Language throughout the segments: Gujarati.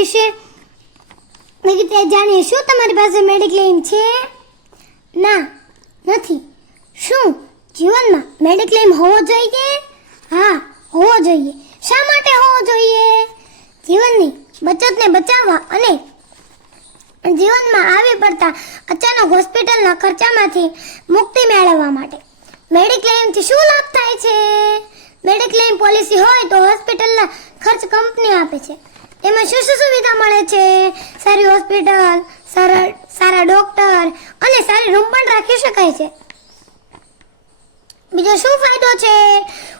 વિશે વિગતે જાણીએ શું તમારી પાસે મેડિક્લેમ છે? ના, નથી. શું? જીવનમાં મેડિક્લેમ હોવો જોઈએ? હા, હોવો જોઈએ. શા માટે હોવો જોઈએ? જીવનની બચતને બચાવવા અને જીવનમાં આવી પડતા અચાનક હોસ્પિટલના ખર્ચામાંથી મુક્તિ મેળવવા માટે. મેડિક્લેમથી શું લાભ થાય છે? મેડિક્લેમ પોલિસી હોય તો હોસ્પિટલના ખર્ચ કંપની આપે છે. તેમાં શું શું સુવિધા મળે છે? સારી હોસ્પિટલ, સારા સારા ડોક્ટર અને સારી રૂમ પણ રાખી શકાય છે. બીજો શું ફાયદો છે?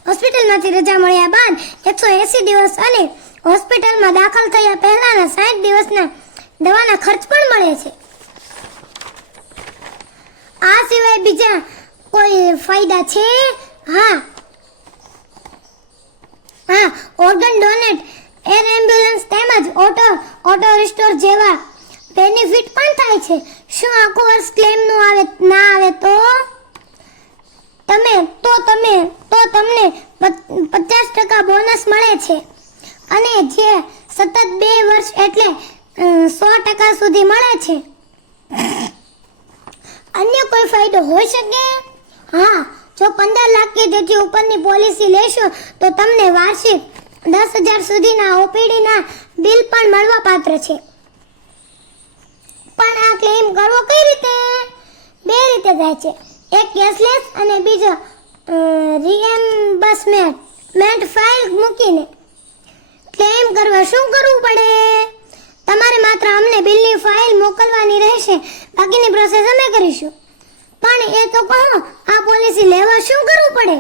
હોસ્પિટલમાંથી રજા મળ્યા બાદ એકસો એસી દિવસ અને હોસ્પિટલમાં દાખલ થયા પહેલાના સાઠ દિવસના દવાના ખર્ચ પણ મળે છે. આ સિવાય બીજા કોઈ ફાયદા છે? હા. હા organ donate ambulance auto auto restore જેવા બેનિફિટ પણ થાય છે. શું આખો વર્ષ ક્લેમ નો આવે, ના આવે તો? તમે તો તમે, તો તમને પચાસ ટકા બોનસ મળે છે. અને જે સતત બે વર્ષ એટલે સો ટકા સુધી મળે છે. અન્ય કોઈ ફાયદો હોઈ શકે? હા, જો પંદર લાખ કે તેથી ઉપરની પોલિસી લેશો, તો તમને વાર્ષિક દસ હજાર સુધીના ઓપીડીના બિલ પણ મળવા પાત્ર છે. પણ આ ક્લેમ કરવો કઈ રીતે? બે રીતે થાય છે. એક કેશલેસ અને બીજો રીએમ્બર્સમેન્ટ ફાઇલ મૂકીને. ક્લેમ કરવા શું કરવું પડે? તમારે માત્ર અમને બિલની ફાઇલ મોકલવાની રહેશે. બાકીની પ્રોસેસ અમે કરીશું. પણ એ તો કહો, આ પોલિસી લેવા શું કરવું પડે?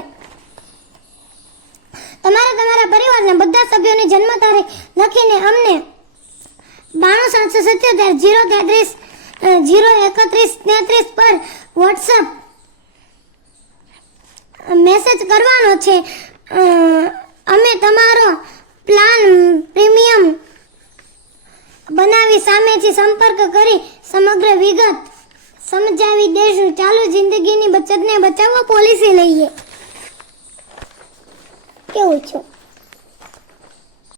પરિવારના બધા સભ્યોની જન્મ તારીખ લખીને અમને બાણું સાતસો સત્યોતેર, જીરો તેત્રીસ જીરો એકત્રીસ, તેત્રીસ પર વોટ્સઅપ મેસેજ કરવાનો છે. અમે તમારો પ્લાન પ્રીમિયમ બનાવી સામેથી સંપર્ક કરી સમગ્ર વિગત સમજાવી દેશું ચાલુ જિંદગીની બચતને બચાવવા પોલિસી લઈએ. કેવું છે?